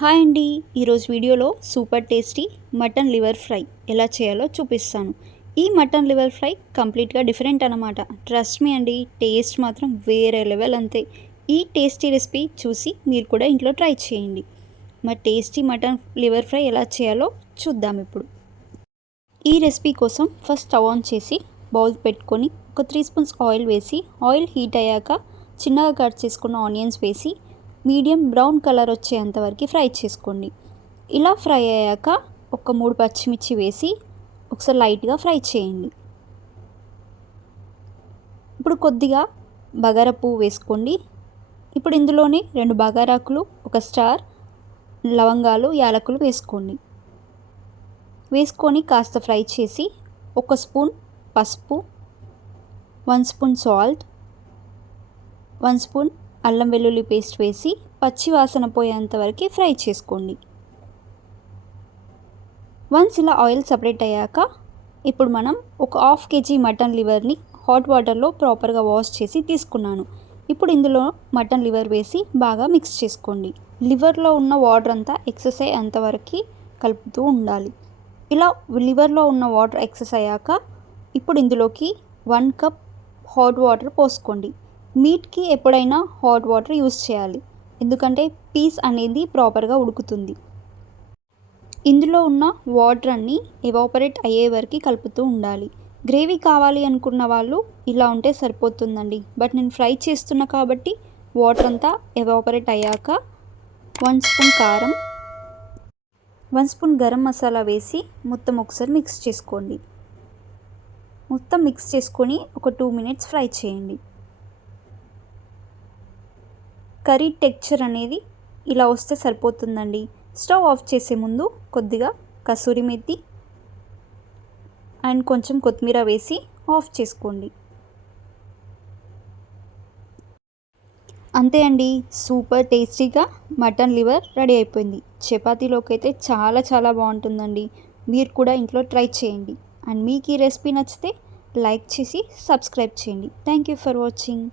Hi అండి. ఈరోజు వీడియోలో super tasty mutton liver fry ఎలా చేయాలో చూపిస్తాను. ఈ మటన్ లివర్ ఫ్రై కంప్లీట్గా డిఫరెంట్ అనమాట ట్రస్ట్ మీ అండి టేస్ట్ మాత్రం వేరే లెవెల్ అంతే. ఈ టేస్టీ రెసిపీ చూసి మీరు కూడా ఇంట్లో ట్రై చేయండి. మా టేస్టీ మటన్ లివర్ ఫ్రై ఎలా చేయాలో చూద్దాం ఇప్పుడు. ఈ రెసిపీ కోసం ఫస్ట్ స్టవ్ ఆన్ చేసి బౌల్ పెట్టుకొని ఒక త్రీ స్పూన్స్ ఆయిల్ వేసి ఆయిల్ హీట్ అయ్యాక చిన్నగా కట్ చేసుకున్న ఆనియన్స్ వేసి మీడియం బ్రౌన్ కలర్ వచ్చేంత వరకు ఫ్రై చేసుకోండి. ఇలా ఫ్రై అయ్యాక ఒక మూడు పచ్చిమిర్చి వేసి ఒకసారి లైట్గా ఫ్రై చేయండి. ఇప్పుడు కొద్దిగా బగారా పువ్వు వేసుకోండి. ఇప్పుడు ఇందులోనే రెండు బగారాకులు ఒక స్టార్ లవంగాలు యాలకులు వేసుకోండి. వేసుకొని కాస్త ఫ్రై చేసి ఒక స్పూన్ పసుపు one spoon salt one spoon అల్లం వెల్లుల్లి పేస్ట్ వేసి పచ్చి వాసన పోయేంత వరకు ఫ్రై చేసుకోండి. వన్స్ ఇలా ఆయిల్ సపరేట్ అయ్యాక ఇప్పుడు మనం ఒక హాఫ్ కేజీ మటన్ లివర్ని హాట్ వాటర్లో ప్రాపర్గా వాష్ చేసి తీసుకున్నాను. ఇప్పుడు ఇందులో మటన్ లివర్ వేసి బాగా మిక్స్ చేసుకోండి. లివర్లో ఉన్న వాటర్ అంతా ఎక్సెస్ అంతవరకు కలుపుతూ ఉండాలి. ఇలా లివర్లో ఉన్న వాటర్ ఎక్సెస్ అయ్యాక ఇప్పుడు ఇందులోకి వన్ కప్ హాట్ వాటర్ పోసుకోండి. మీట్కి ఎప్పుడైనా హాట్ వాటర్ యూస్ చేయాలి. ఎందుకంటే పీస్ అనేది ప్రాపర్గా ఉడుకుతుంది. ఇందులో ఉన్న వాటర్ అన్నీ ఎవాపరేట్ అయ్యే వరకు కలుపుతూ ఉండాలి. గ్రేవీ కావాలి అనుకున్న వాళ్ళు ఇలా ఉంటే సరిపోతుందండి. బట్ నేను ఫ్రై చేస్తున్నా కాబట్టి వాటర్ అంతా ఎవాపరేట్ అయ్యాక వన్ స్పూన్ కారం వన్ స్పూన్ గరం మసాలా వేసి మొత్తం ఒకసారి మిక్స్ చేసుకోండి. మొత్తం మిక్స్ చేసుకొని ఒక టూ మినిట్స్ ఫ్రై చేయండి. కర్రీ టెక్చర్ అనేది ఇలా వస్తే సరిపోతుందండి. స్టవ్ ఆఫ్ చేసే ముందు కొద్దిగా కసూరి మెత్తి అండ్ కొంచెం కొత్తిమీర వేసి ఆఫ్ చేసుకోండి. అంతే అండి సూపర్ టేస్టీగా మటన్ లివర్ రెడీ అయిపోయింది. చపాతీలోకి అయితే చాలా చాలా బాగుంటుందండి. మీరు కూడా ఇంట్లో ట్రై చేయండి. అండ్ మీకు ఈ రెసిపీ నచ్చితే లైక్ చేసి సబ్స్క్రైబ్ చేయండి. Thank you for watching.